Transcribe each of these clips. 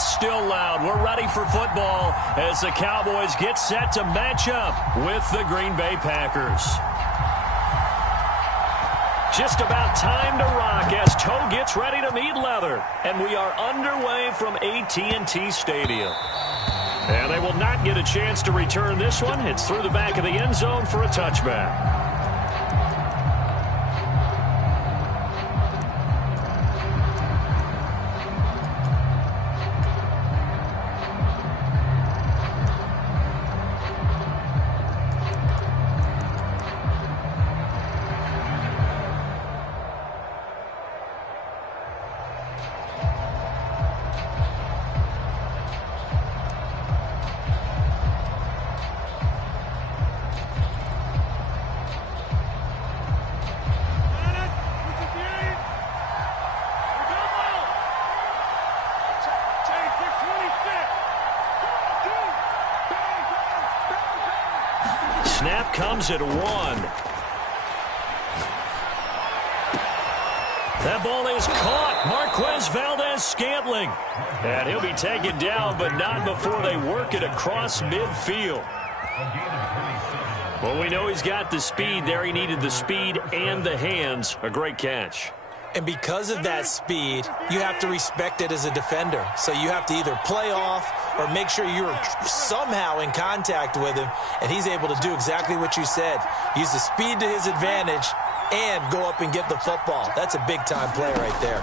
it's still loud. We're ready for football as the Cowboys get set to match up with the Green Bay Packers. Just about time to rock as toe gets ready to meet leather. And we are underway from AT&T Stadium. And they will not get a chance to return this one. It's through the back of the end zone for a touchback. Snap comes at 1. That ball is caught. Marquez Valdez-Scantling. And he'll be taken down, but not before they work it across midfield. Well, we know he's got the speed there. He needed the speed and the hands. A great catch. And because of that speed, you have to respect it as a defender. So you have to either play off or make sure you're somehow in contact with him, and he's able to do exactly what you said. Use the speed to his advantage and go up and get the football. That's a big-time play right there.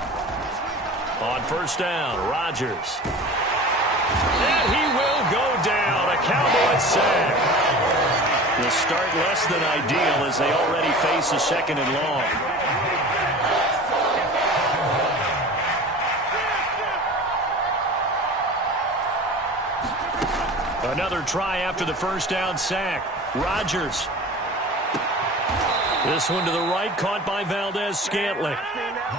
On first down, Rodgers. And he will go down. A Cowboys sack. The start less than ideal as they already face a second and long. Another try after the first down sack. Rodgers. This one to the right, caught by Valdez-Scantling.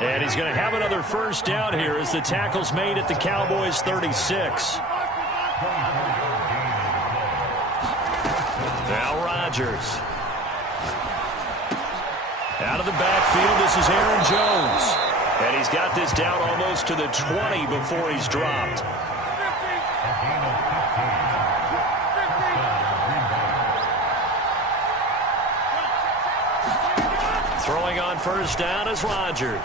And he's going to have another first down here as the tackle's made at the Cowboys' 36. Now Rodgers. Out of the backfield, this is Aaron Jones. And he's got this down almost to the 20 before he's dropped. Throwing on first down is Rodgers.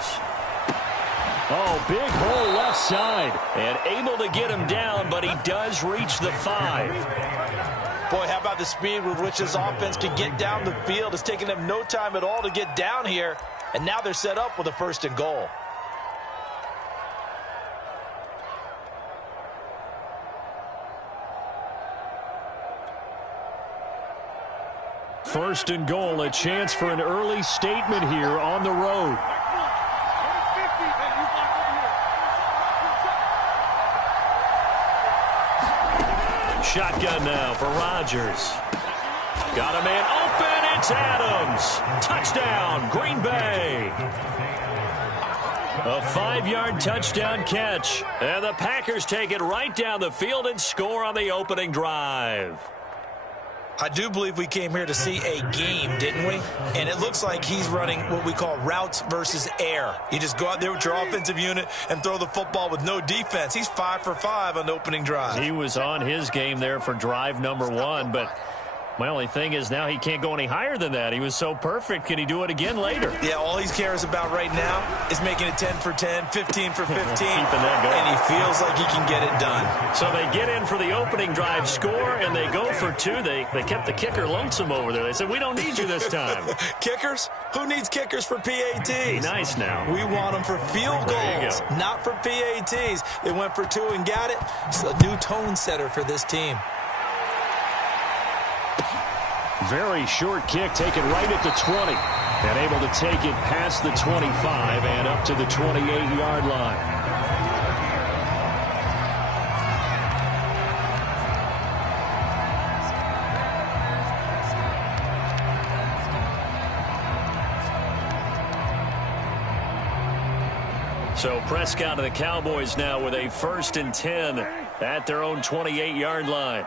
Oh, big hole left side. And able to get him down, but he does reach the 5. Boy, how about the speed with which this offense can get down the field? It's taking them no time at all to get down here. And now they're set up with a 1st and goal. First and goal, a chance for an early statement here on the road. Shotgun now for Rodgers. Got a man open, it's Adams. Touchdown, Green Bay. A 5-yard touchdown catch. And the Packers take it right down the field and score on the opening drive. I do believe we came here to see a game, didn't we? And it looks like he's running what we call routes versus air. You just go out there with your offensive unit and throw the football with no defense. He's 5 for 5 on the opening drive. He was on his game there for drive number 1, but my only thing is now he can't go any higher than that. He was so perfect. Can he do it again later? Yeah, all he cares about right now is making it 10 for 10, 15 for 15. Keeping that going. And he feels like he can get it done. So they get in for the opening drive score, and they go for 2. They kept the kicker lonesome over there. They said, we don't need you this time. Kickers? Who needs kickers for PATs? Be nice now. We want them for field goals, not for PATs. They went for 2 and got it. It's a new tone setter for this team. Very short kick taken right at the 20. And able to take it past the 25 and up to the 28-yard line. So Prescott and the Cowboys now with a 1st and 10 at their own 28-yard line.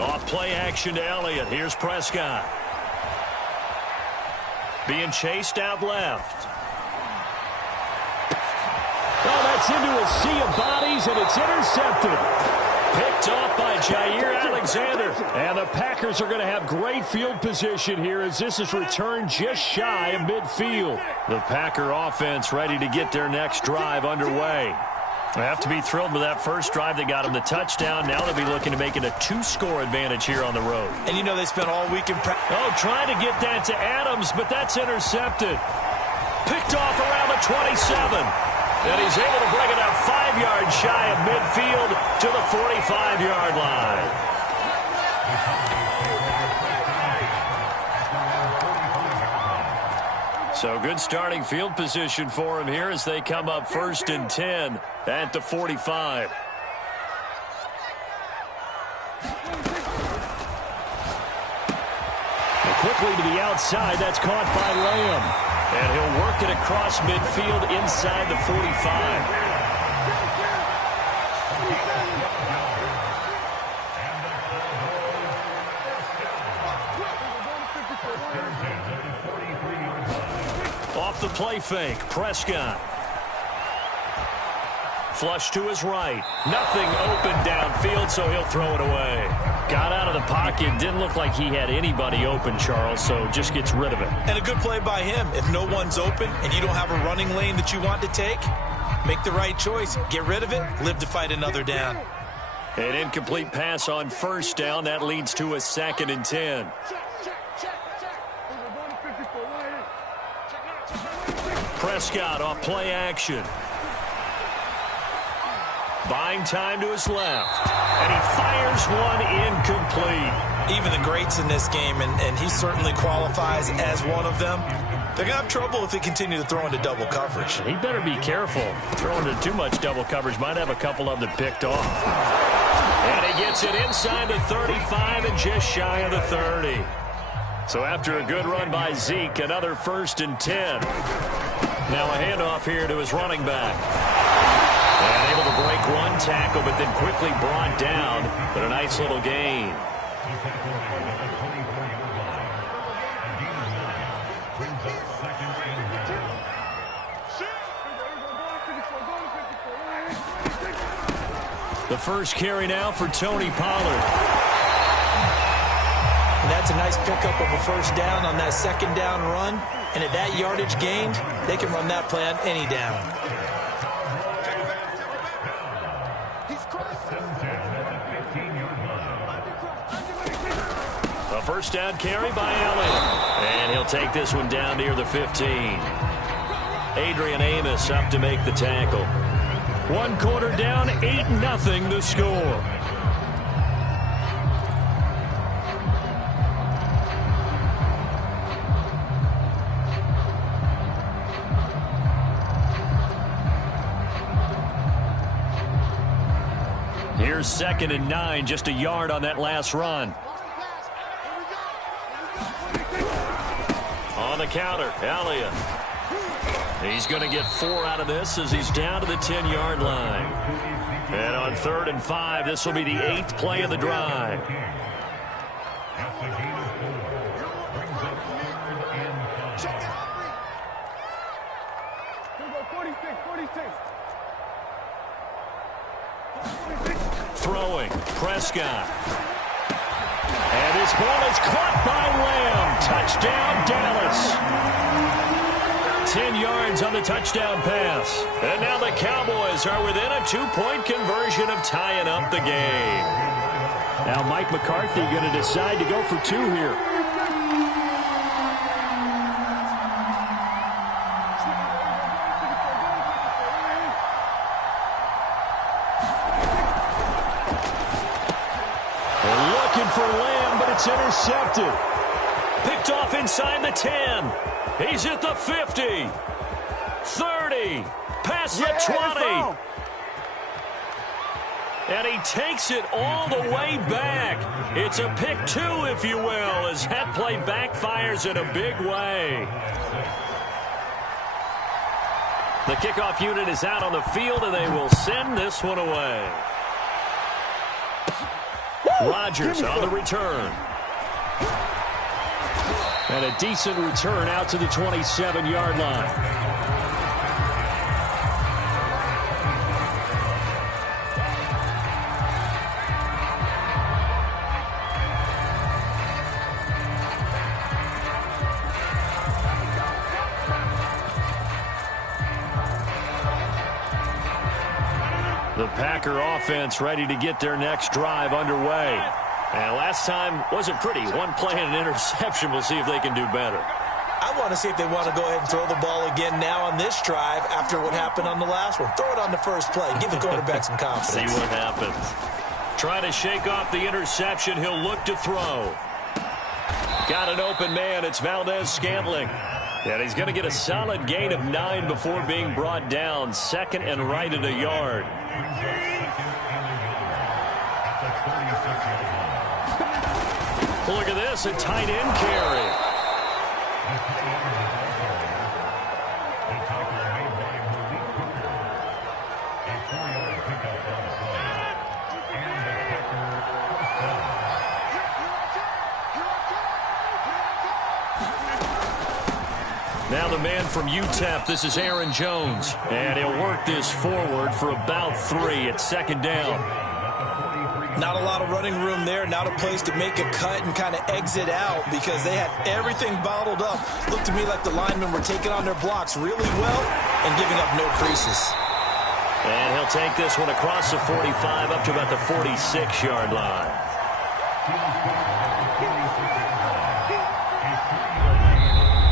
Off play action to Elliott. Here's Prescott. being chased out left. Oh, that's into a sea of bodies, and it's intercepted. Picked off by Jair Alexander. And the Packers are going to have great field position here as this is returned just shy of midfield. The Packer offense ready to get their next drive underway. They have to be thrilled with that first drive that got them the touchdown. Now they'll be looking to make it a 2-score advantage here on the road. And you know they spent all week in practice. Oh, trying to get that to Adams, but that's intercepted. Picked off around the 27. And he's able to bring it up 5 yards shy of midfield to the 45-yard line. So good starting field position for him here as they come up 1st and 10 at the 45. And quickly to the outside, that's caught by Lamb. And he'll work it across midfield inside the 45. Off the play fake, Prescott. Flush to his right. Nothing open downfield, so he'll throw it away. Got out of the pocket. Didn't look like he had anybody open, Charles, so just gets rid of it. And a good play by him. If no one's open and you don't have a running lane that you want to take, make the right choice. Get rid of it. Live to fight another down. An incomplete pass on 1st down. That leads to a 2nd and 10. Prescott off play action. Buying time to his left. And he fires one incomplete. Even the greats in this game, and he certainly qualifies as one of them, they're going to have trouble if they continue to throw into double coverage. He better be careful. Throwing into too much double coverage might have a couple of them picked off. And he gets it inside the 35 and just shy of the 30. So after a good run by Zeke, another 1st and 10. Now a handoff here to his running back. And able to break one tackle, but then quickly brought down. But a nice little gain. The first carry now for Tony Pollard. And that's a nice pickup of a 1st down on that 2nd down run. And at that yardage gained, they can run that play on any down. A 1st down carry by Elliott. And he'll take this one down near the 15. Adrian Amos up to make the tackle. 1 quarter down, 8-0 the score. Here's 2nd and 9, just a yard on that last run. On the counter, Elliott. He's going to get 4 out of this as he's down to the 10-yard line. And on 3rd and 5, this will be the 8th play of the drive. Throwing, Prescott. And this ball is caught by Lamb. Touchdown, Dallas. 10 yards on the touchdown pass. And now the Cowboys are within a 2-point conversion of tying up the game. Now Mike McCarthy going to decide to go for 2 here. They're looking for Lamb, but it's intercepted. Picked off inside the 10. He's at the 50, 30, past the 20. And he takes it all the way back. It's a pick 2, if you will, as that play backfires in a big way. The kickoff unit is out on the field, and they will send this one away. Rodgers on the return. And a decent return out to the 27-yard line. The Packer offense ready to get their next drive underway. And last time wasn't pretty. One play and an interception. We'll see if they can do better. I want to see if they want to go ahead and throw the ball again now on this drive after what happened on the last one. Throw it on the first play. Give the quarterback some confidence. See what happens. Try to shake off the interception. He'll look to throw. Got an open man. It's Valdez-Scantling. And he's going to get a solid gain of 9 before being brought down. Second and right at a yard. Look at this, a tight end carry. Now the man from UTEP, this is Aaron Jones. And he'll work this forward for about 3 at second down. Not a lot of running room there, not a place to make a cut and kind of exit out because they had everything bottled up. Looked to me like the linemen were taking on their blocks really well and giving up no creases. And he'll take this one across the 45 up to about the 46-yard line.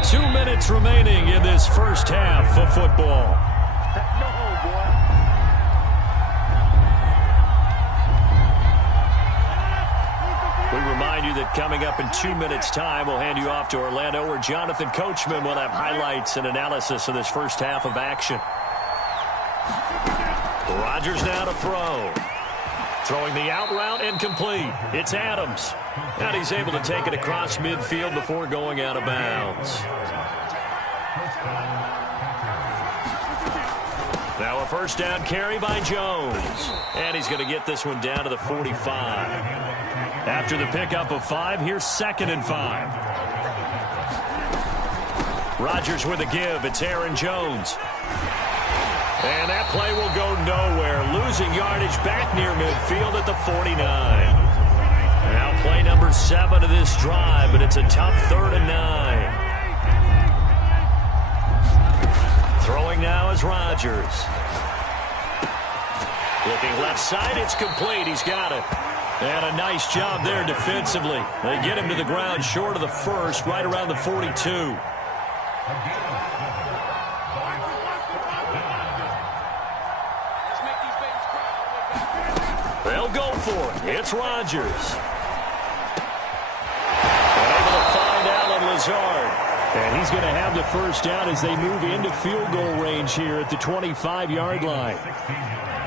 Two minutes remaining in this first half of football. We remind you that coming up in 2 minutes' time, we'll hand you off to Orlando, where Jonathan Coachman will have highlights and analysis of this first half of action. Rodgers now to throw. Throwing the out route incomplete. It's Adams. And he's able to take it across midfield before going out of bounds. Now a first down carry by Jones. And he's going to get this one down to the 45. After the pickup of 5, here's 2nd and 5. Rodgers with a give. It's Aaron Jones. And that play will go nowhere. Losing yardage back near midfield at the 49. Now play number 7 of this drive, but it's a tough 3rd and 9. Throwing now is Rodgers. Looking left side, it's complete. He's got it. And a nice job there defensively. They get him to the ground short of the first, right around the 42. They'll go for it. It's Rodgers. Able to find Allen Lazard. And he's going to have the first down as they move into field goal range here at the 25-yard line.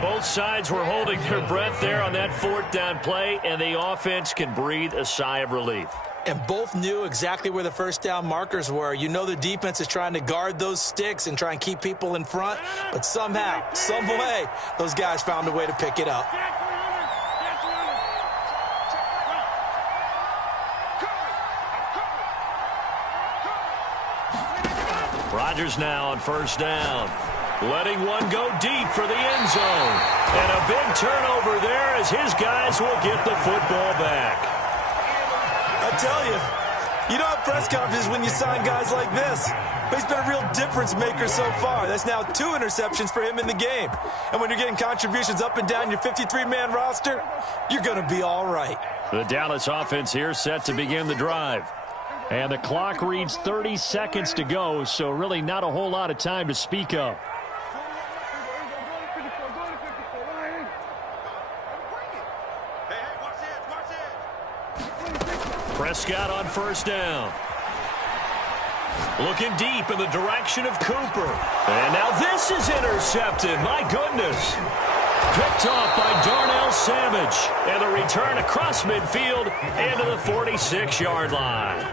Both sides were holding their breath there on that 4th down play, and the offense can breathe a sigh of relief. And both knew exactly where the first down markers were. You know the defense is trying to guard those sticks and try and keep people in front, but somehow, some way, those guys found a way to pick it up. Rodgers now on first down. Letting one go deep for the end zone. And a big turnover there as his guys will get the football back. I tell you, you don't have press conferences when you sign guys like this. But he's been a real difference maker so far. That's now 2 interceptions for him in the game. And when you're getting contributions up and down your 53-man roster, you're going to be all right. The Dallas offense here set to begin the drive. And the clock reads 30 seconds to go, so really not a whole lot of time to speak of. Prescott on first down. Looking deep in the direction of Cooper. And now this is intercepted. My goodness. Picked off by Darnell Savage. And the return across midfield into the 46-yard line.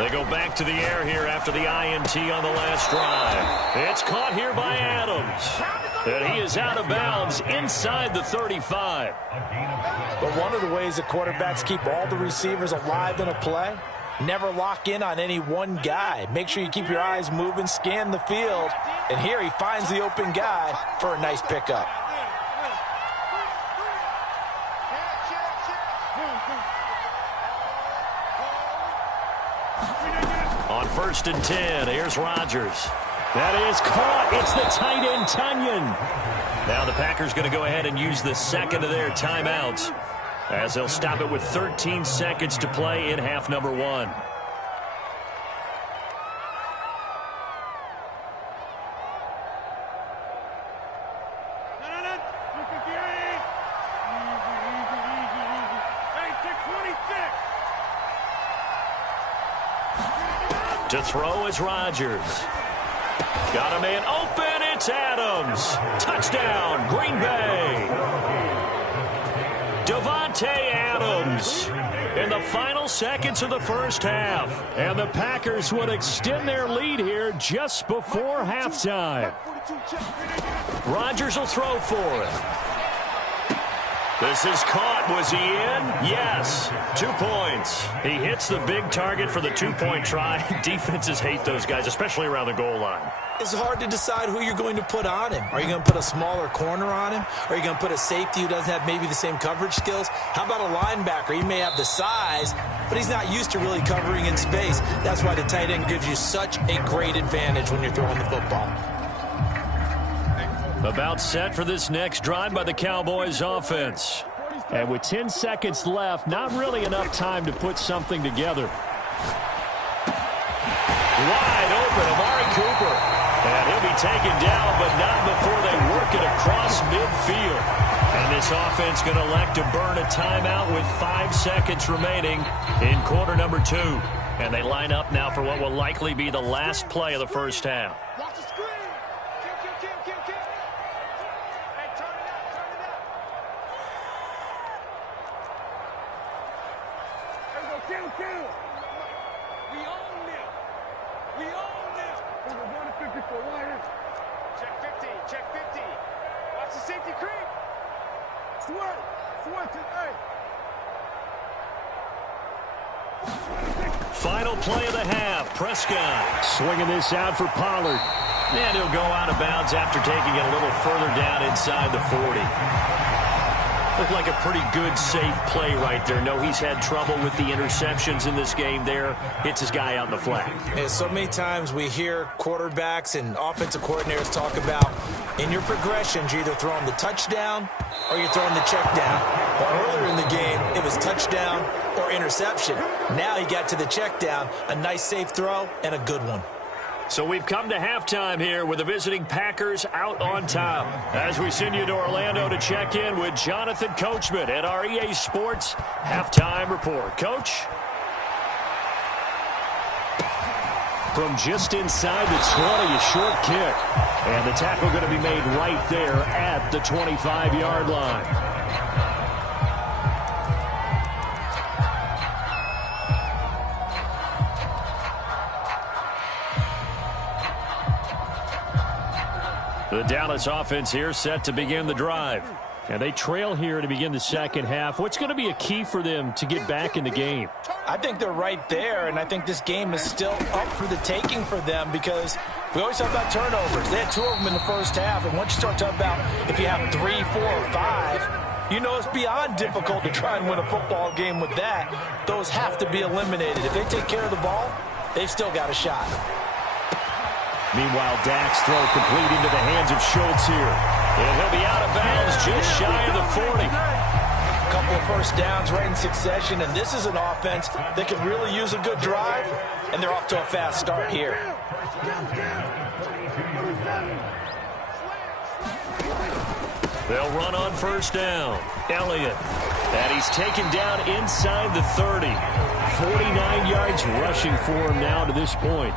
They go back to the air here after the INT on the last drive. It's caught here by Adams. And he is out of bounds inside the 35. But one of the ways that quarterbacks keep all the receivers alive in a play, never lock in on any one guy. Make sure you keep your eyes moving, scan the field. And here he finds the open guy for a nice pickup. On 1st and 10, here's Rodgers. That is caught. It's the tight end, Tunyon. Now the Packers going to go ahead and use the second of their timeouts as they'll stop it with 13 seconds to play in half number 1. To throw is Rodgers. Got a man open. It's Adams. Touchdown, Green Bay. Davante Adams in the final seconds of the first half. And the Packers would extend their lead here just before halftime. Rodgers will throw for it. This is caught. Was he in? Yes. 2 points. He hits the big target for the 2-point try. Defenses hate those guys, especially around the goal line. It's hard to decide who you're going to put on him. Are you going to put a smaller corner on him? Are you going to put a safety who doesn't have maybe the same coverage skills? How about a linebacker? He may have the size, but he's not used to really covering in space. That's why the tight end gives you such a great advantage when you're throwing the football. About set for this next drive by the Cowboys offense. And with 10 seconds left, not really enough time to put something together. Wide open, Amari Cooper. And he'll be taken down, but not before they work it across midfield. And this offense going to elect to burn a timeout with 5 seconds remaining in quarter number 2. And they line up now for what will likely be the last play of the first half. Final play of the half. Prescott swinging this out for Pollard. And he'll go out of bounds after taking it a little further down inside the 40. Looked like a pretty good, safe play right there. No, he's had trouble with the interceptions in this game there. Hits his guy out in the flat. And so many times we hear quarterbacks and offensive coordinators talk about in your progressions, you're either throwing the touchdown or you're throwing the check down. Well, earlier in the game, it was touchdown or interception. Now he got to the check down, a nice safe throw, and a good one. So we've come to halftime here with the visiting Packers out on top. As we send you to Orlando to check in with Jonathan Coachman at our EA Sports Halftime Report. Coach? From just inside the 20, a short kick. And the tackle going to be made right there at the 25-yard line. The Dallas offense here set to begin the drive. And they trail here to begin the second half. What's going to be a key for them to get back in the game? I think they're right there, and I think this game is still up for the taking for them because we always talk about turnovers. They had 2 of them in the first half, and once you start talking about if you have 3, 4, or 5, you know it's beyond difficult to try and win a football game with that. Those have to be eliminated. If they take care of the ball, they've still got a shot. Meanwhile, Dak's throw complete into the hands of Schultz here. And he'll be out of bounds just shy of the 40. A couple of first downs right in succession, and this is an offense that can really use a good drive, and they're off to a fast start here. They'll run on first down. Elliott. And he's taken down inside the 30. 49 yards rushing for him now to this point.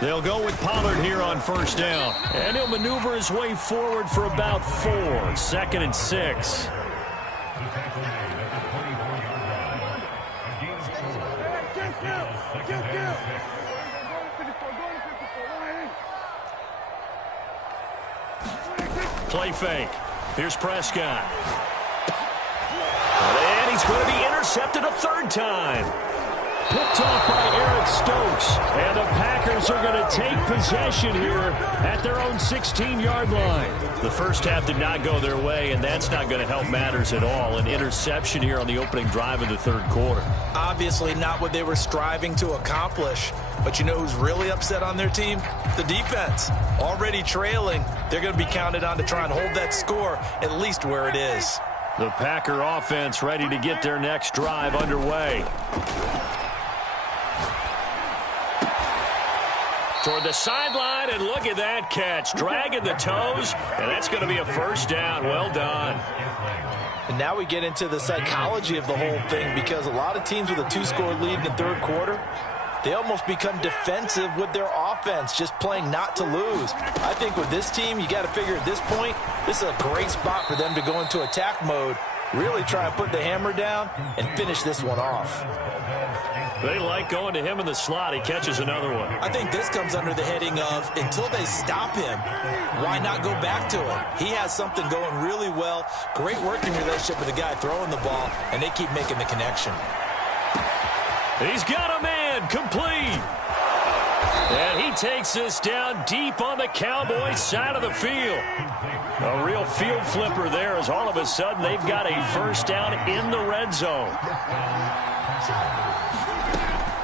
They'll go with Pollard here on first down. And he'll maneuver his way forward for about 4. 2nd and 6. Play fake. Here's Prescott. And he's going to be intercepted a 3rd time. Picked off by Eric Stokes. And the Packers are going to take possession here at their own 16-yard line. The first half did not go their way, and that's not going to help matters at all. An interception here on the opening drive of the 3rd quarter. Obviously not what they were striving to accomplish. But you know who's really upset on their team? The defense. Already trailing. They're going to be counted on to try and hold that score at least where it is. The Packer offense ready to get their next drive underway. Toward the sideline, and look at that catch. Dragging the toes, and that's going to be a first down. Well done. And now we get into the psychology of the whole thing, because a lot of teams with a 2-score lead in the 3rd quarter, they almost become defensive with their offense, just playing not to lose. I think with this team, you got to figure at this point, this is a great spot for them to go into attack mode, really try and put the hammer down and finish this one off. They like going to him in the slot. He catches another one. I think this comes under the heading of, until they stop him, why not go back to him? He has something going really well. Great working relationship with the guy throwing the ball, and they keep making the connection. He's got a man, complete. And he takes this down deep on the Cowboys' side of the field. A real field flipper there, as all of a sudden they've got a first down in the red zone.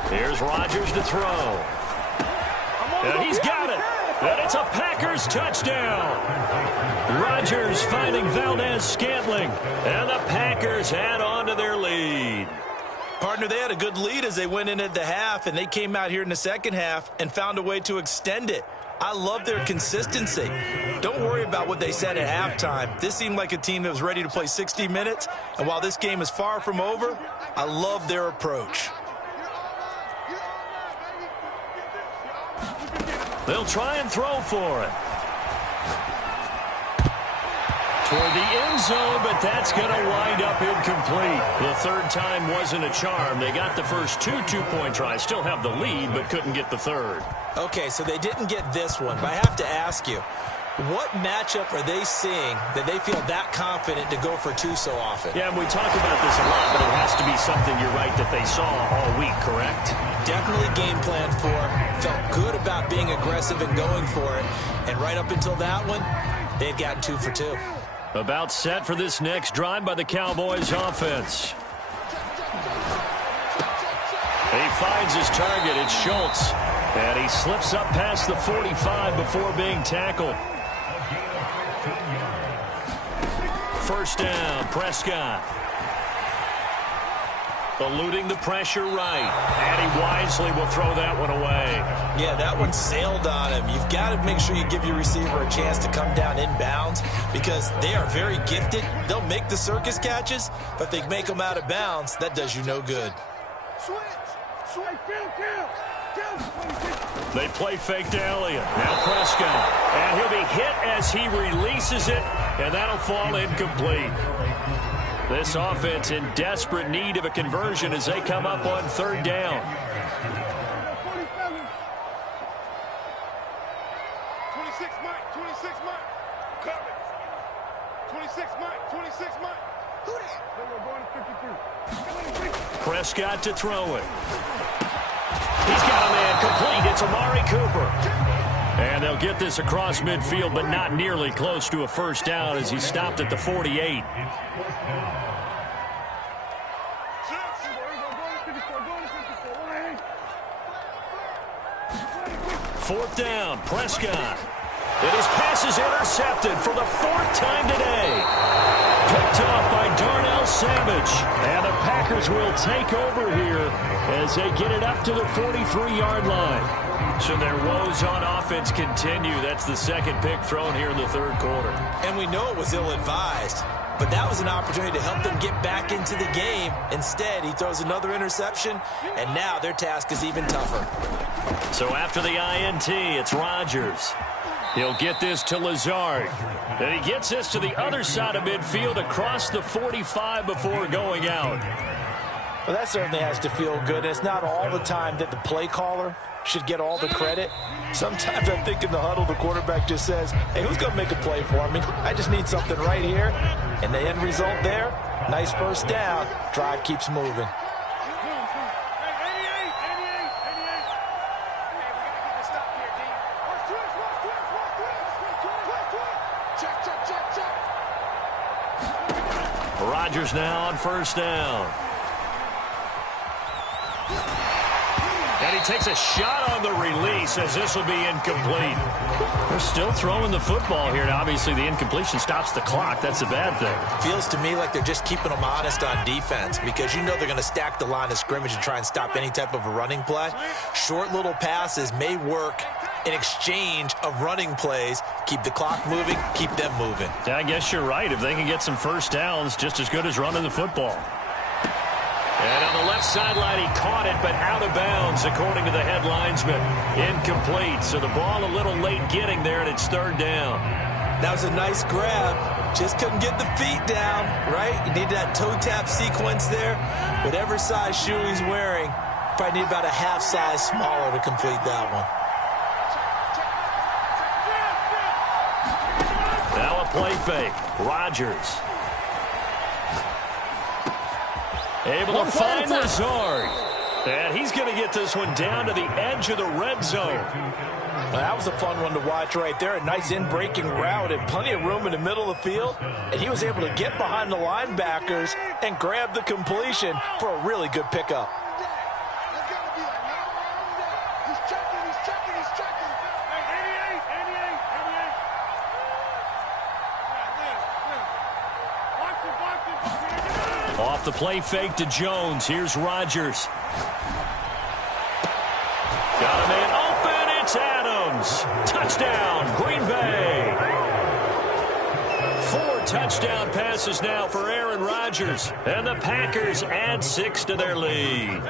Here's Rodgers to throw. And he's got it. And it's a Packers touchdown. Rodgers finding Valdez-Scantling. And the Packers add on to their lead. Partner, they had a good lead as they went in at the half, and they came out here in the second half and found a way to extend it. I love their consistency. Don't worry about what they said at halftime. This seemed like a team that was ready to play 60 minutes, and while this game is far from over, I love their approach. They'll try and throw for it. Toward the end zone, but that's going to wind up incomplete. The 3rd time wasn't a charm. They got the first 2 two-point tries, still have the lead, but couldn't get the 3rd. Okay, so they didn't get this one, but I have to ask you, what matchup are they seeing that they feel that confident to go for 2 so often? Yeah, and we talk about this a lot, but it has to be something, you're right, that they saw all week, correct? Definitely game plan for, felt good about being aggressive and going for it, and right up until that one, they've gotten 2 for 2. About set for this next drive by the Cowboys offense. He finds his target. It's Schultz. And he slips up past the 45 before being tackled. First down, Prescott. Eluding the pressure right. And he wisely will throw that one away. Yeah, that one sailed on him. You've got to make sure you give your receiver a chance to come down inbounds because they are very gifted. They'll make the circus catches, but they make them out of bounds. That does you no good. They play fake to Elliott. Now Prescott. And he'll be hit as he releases it, and that'll fall incomplete. This offense in desperate need of a conversion as they come up on 3rd down. 26 Mike, 26 Mike. Coming. 26 Mike, 26 Mike. Who that? Prescott to throw it. He's got a man complete. It's Amari Cooper. And they'll get this across midfield, but not nearly close to a first down as he stopped at the 48. Fourth down, Prescott. And his pass is intercepted for the 4th time today. Picked off by Darnell Savage. And the Packers will take over here as they get it up to the 43-yard line. So their woes on offense continue. That's the 2nd pick thrown here in the 3rd quarter. And we know it was ill-advised, but that was an opportunity to help them get back into the game. Instead, he throws another interception, and now their task is even tougher. So after the INT, it's Rodgers. He'll get this to Lazard. And he gets this to the other side of midfield across the 45 before going out. Well, that certainly has to feel good. And it's not all the time that the play caller should get all the credit. Sometimes I think in the huddle, the quarterback just says, hey, who's going to make a play for me? I just need something right here. And the end result there, nice first down. Drive keeps moving. Rodgers now on 1st down. And he takes a shot on the release as this will be incomplete. They're still throwing the football here. Now, obviously, the incompletion stops the clock. That's a bad thing. Feels to me like they're just keeping them honest on defense because you know they're going to stack the line of scrimmage and try and stop any type of a running play. Short little passes may work in exchange of running plays. Keep the clock moving, keep them moving. Yeah, I guess you're right. If they can get some first downs, just as good as running the football. And on the left sideline, he caught it, but out of bounds, according to the head linesman. Incomplete, so the ball a little late getting there, and it's 3rd down. That was a nice grab. Just couldn't get the feet down, right? You need that toe tap sequence there. Whatever size shoe he's wearing, probably need about a half size smaller to complete that one. Now a play fake. Rodgers. Able to find Lazard. And he's going to get this one down to the edge of the red zone. Well, that was a fun one to watch right there. A nice in-breaking route and plenty of room in the middle of the field. And he was able to get behind the linebackers and grab the completion for a really good pickup. Off the play fake to Jones. Here's Rodgers. Got a man open. It's Adams. Touchdown, Green Bay. 4 touchdown passes now for Aaron Rodgers. And the Packers add 6 to their lead.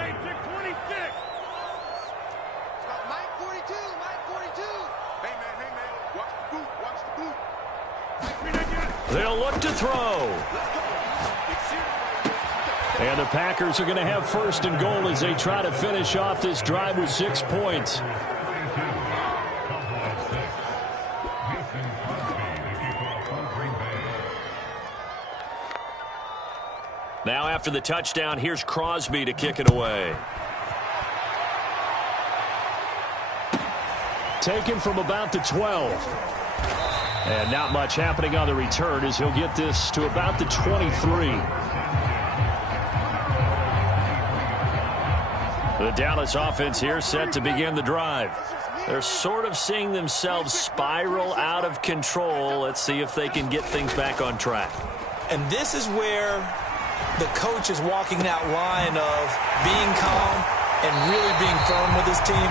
They'll look to throw. And the Packers are going to have 1st and goal as they try to finish off this drive with 6 points. Now after the touchdown, here's Crosby to kick it away. Taken from about the 12. And not much happening on the return as he'll get this to about the 23. The Dallas offense here set to begin the drive. They're sort of seeing themselves spiral out of control. Let's see if they can get things back on track. And this is where the coach is walking that line of being calm and really being firm with his team.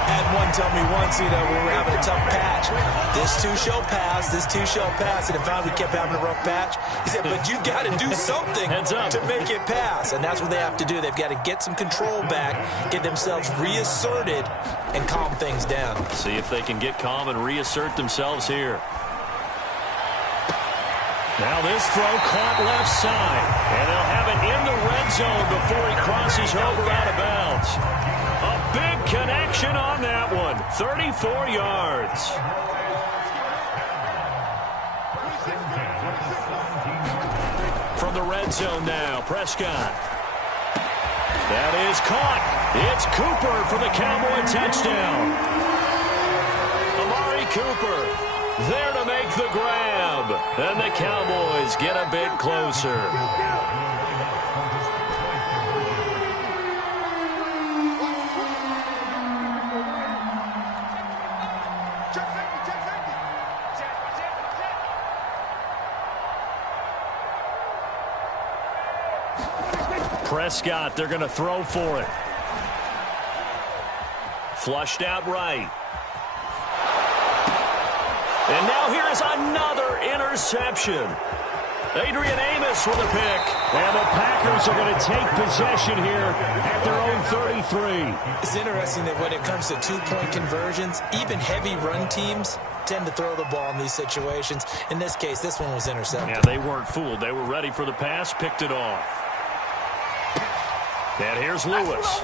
Had one tell me once, we were having a tough patch. This too shall pass, this too shall pass. And finally we kept having a rough patch. He said, but you got to do something to make it pass. And that's what they have to do. They've got to get some control back, get themselves reasserted, and calm things down. See if they can get calm and reassert themselves here. Now this throw caught left side. And they'll have it in the red zone before he crosses over out of bounds. A big connection on that one. 34 yards. From the red zone now, Prescott. That is caught. It's Cooper for the Cowboy touchdown. Amari Cooper there to make the grab. And the Cowboys get a bit closer. Prescott, they're going to throw for it. Flushed out right. And now here's another interception. Adrian Amos with a pick. And the Packers are going to take possession here at their own 33. It's interesting that when it comes to two-point conversions, even heavy run teams tend to throw the ball in these situations. In this case, this one was intercepted. Yeah, they weren't fooled. They were ready for the pass, picked it off. And here's Lewis.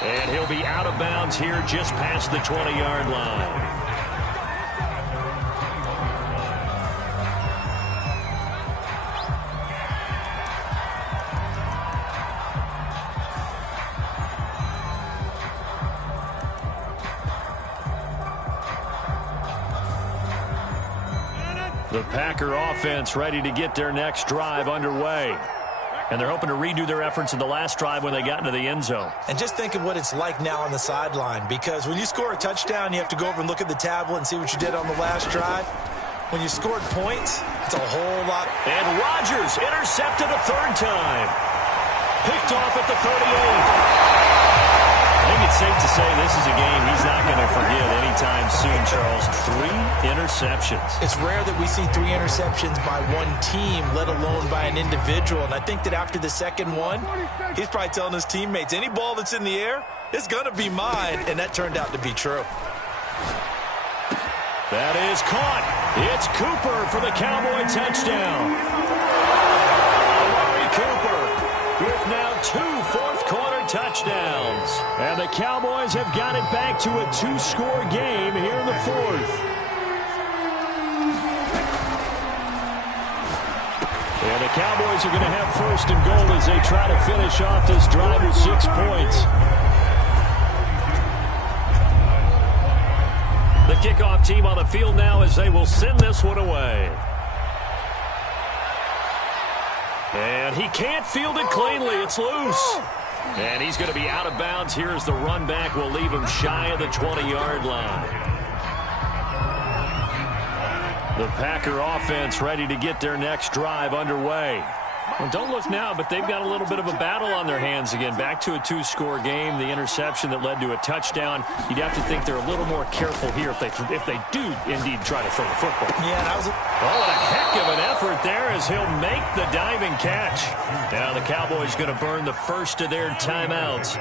And he'll be out of bounds here just past the 20-yard line. The Packer offense ready to get their next drive underway. And they're hoping to redo their efforts in the last drive when they got into the end zone. And just think of what it's like now on the sideline, because when you score a touchdown, you have to go over and look at the tablet and see what you did on the last drive. When you scored points, it's a whole lot. And Rodgers intercepted a third time. Picked off at the 38. I think it's safe to say this is a game he's not going to forget anytime soon, Charles. 3 interceptions. It's rare that we see 3 interceptions by one team, let alone by an individual. And I think that after the second one, he's probably telling his teammates, any ball that's in the air, it's going to be mine. And that turned out to be true. That is caught. It's Cooper for the Cowboy touchdown. Amari Cooper with now 2 fourth-quarter touchdowns. And the Cowboys have got it back to a 2-score game here in the fourth. And the Cowboys are going to have first and goal as they try to finish off this drive with 6 points. The kickoff team on the field now as they will send this one away. And he can't field it cleanly. It's loose. And he's going to be out of bounds here as the run back will leave him shy of the 20-yard line. The Packer offense ready to get their next drive underway. Well, don't look now, but they've got a little bit of a battle on their hands again. Back to a 2-score game. The interception that led to a touchdown. You'd have to think they're a little more careful here if they do indeed try to throw the football. Yeah, that was Oh, and a heck of an effort there as he'll make the diving catch. Now the Cowboys going to burn the first of their timeouts.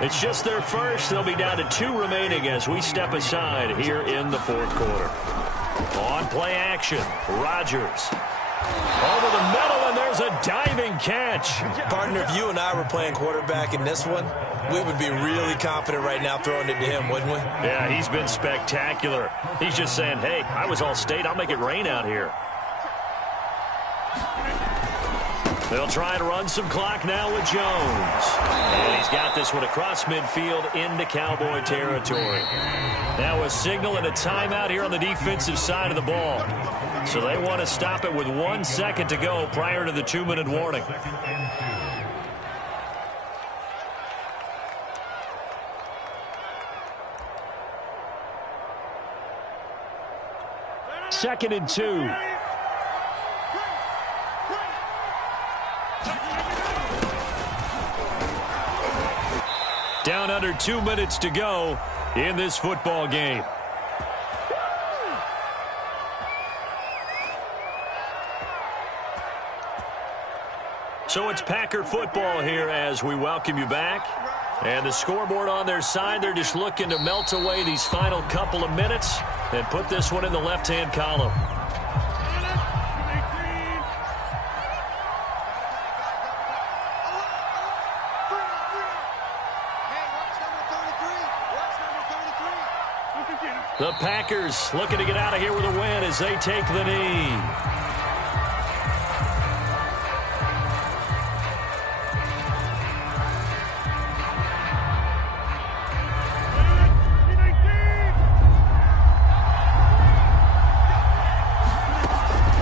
It's just their first. They'll be down to 2 remaining as we step aside here in the fourth quarter. On play action, Rodgers. Over the middle, and there's a diving catch. Partner, if you and I were playing quarterback in this one, we would be really confident right now throwing it to him, wouldn't we? Yeah, he's been spectacular. He's just saying, hey, I was all state. I'll make it rain out here. They'll try and run some clock now with Jones. And he's got this one across midfield into Cowboy territory. Now a signal and a timeout here on the defensive side of the ball. So they want to stop it with 1 second to go prior to the 2-minute warning. Second and 2. Down under 2 minutes to go in this football game. So it's Packer football here as we welcome you back. And the scoreboard on their side, they're just looking to melt away these final couple of minutes and put this one in the left-hand column. The Packers looking to get out of here with a win as they take the knee.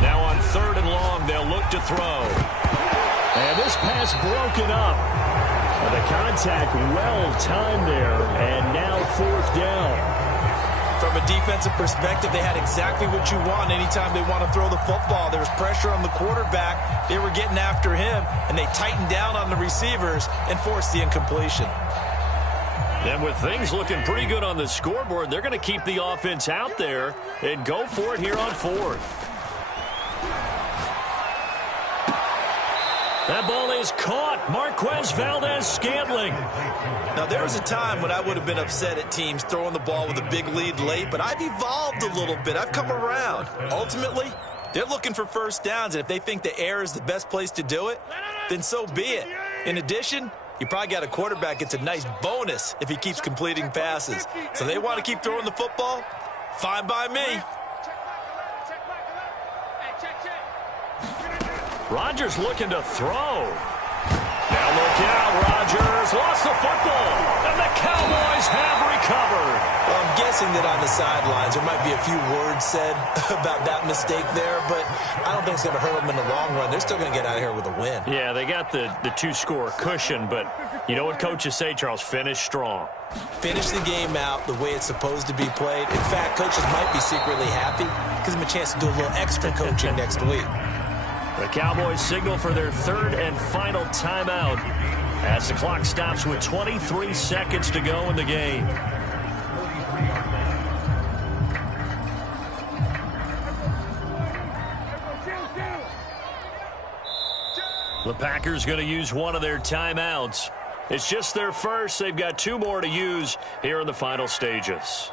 Now on 3rd and long, they'll look to throw. And this pass broken up. And the contact well timed there, and now 4th down. From a defensive perspective, they had exactly what you want anytime they want to throw the football. There was pressure on the quarterback. They were getting after him, and they tightened down on the receivers and forced the incompletion. And with things looking pretty good on the scoreboard, they're going to keep the offense out there and go for it here on fourth. That ball is caught. Marquez Valdez-Scantling. Now, there was a time when I would have been upset at teams throwing the ball with a big lead late, but I've evolved a little bit. I've come around. Ultimately, they're looking for first downs, and if they think the air is the best place to do it, then so be it. In addition, you probably got a quarterback gets a nice bonus if he keeps completing passes. So they want to keep throwing the football? Fine by me. Rodgers looking to throw. Now look out, Rodgers lost the football, and the Cowboys have recovered. Well, I'm guessing that on the sidelines there might be a few words said about that mistake there, but I don't think it's going to hurt them in the long run. They're still going to get out of here with a win. Yeah, they got the two-score cushion, but you know what coaches say, Charles? Finish strong. Finish the game out the way it's supposed to be played. In fact, coaches might be secretly happy. Gives them a chance to do a little extra coaching next week. The Cowboys signal for their third and final timeout as the clock stops with 23 seconds to go in the game. The Packers going to use one of their timeouts. It's just their first. They've got two more to use here in the final stages.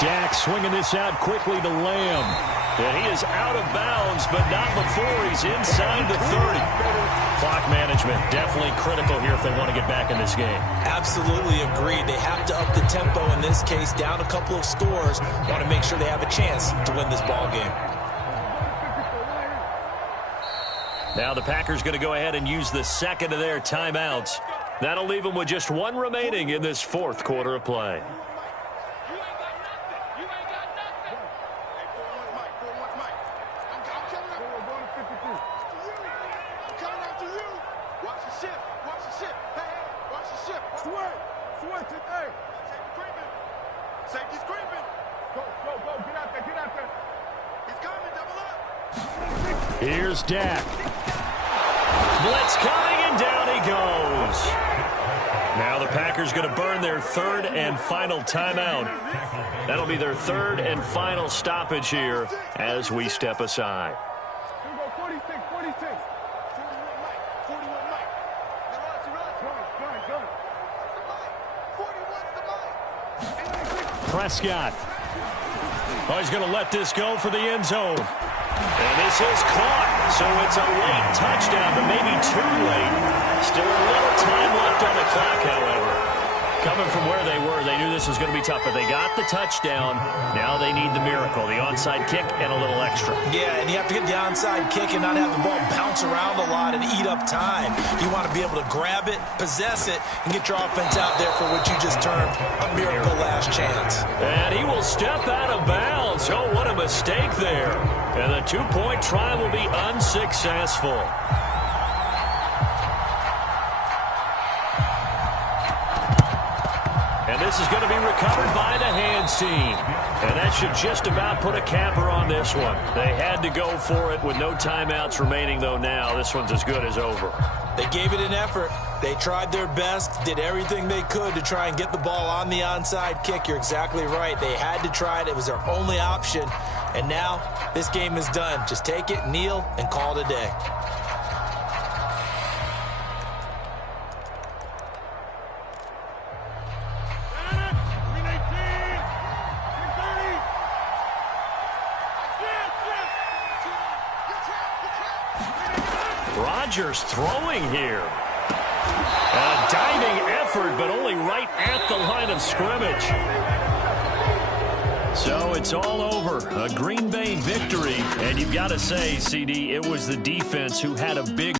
Dak swinging this out quickly to Lamb. And he is out of bounds, but not before he's inside the 30. Clock management definitely critical here if they want to get back in this game. Absolutely agreed. They have to up the tempo in this case, down a couple of scores. Want to make sure they have a chance to win this ball game. Now the Packers going to go ahead and use the second of their timeouts. That'll leave them with just one remaining in this fourth quarter of play. Here's Dak. Blitz coming, and down he goes. Now the Packers going to burn their third and final timeout. That'll be their third and final stoppage here as we step aside. Prescott. Oh, he's going to let this go for the end zone. And this is caught. So it's a late touchdown, but maybe too late. Still a little time left on the clock, however. Coming from where they were, they knew this was going to be tough, but they got the touchdown. Now they need the miracle, the onside kick and a little extra. Yeah, and you have to get the onside kick and not have the ball bounce around a lot and eat up time. You want to be able to grab it, possess it, and get your offense out there for what you just termed a miracle last chance. And he will step out of bounds. Oh, what a mistake there. And the two-point try will be unsuccessful. And this is going to be recovered by the hands team. And that should just about put a capper on this one. They had to go for it with no timeouts remaining, though now. This one's as good as over. They gave it an effort. They tried their best, did everything they could to try and get the ball on the onside kick. You're exactly right. They had to try it. It was their only option. And now this game is done. Just take it, kneel, and call it a day. Rodgers throwing here. A diving effort, but only right at the line of scrimmage. So it's all over. A Green Bay victory. And you've got to say, CD, it was the defense who had a big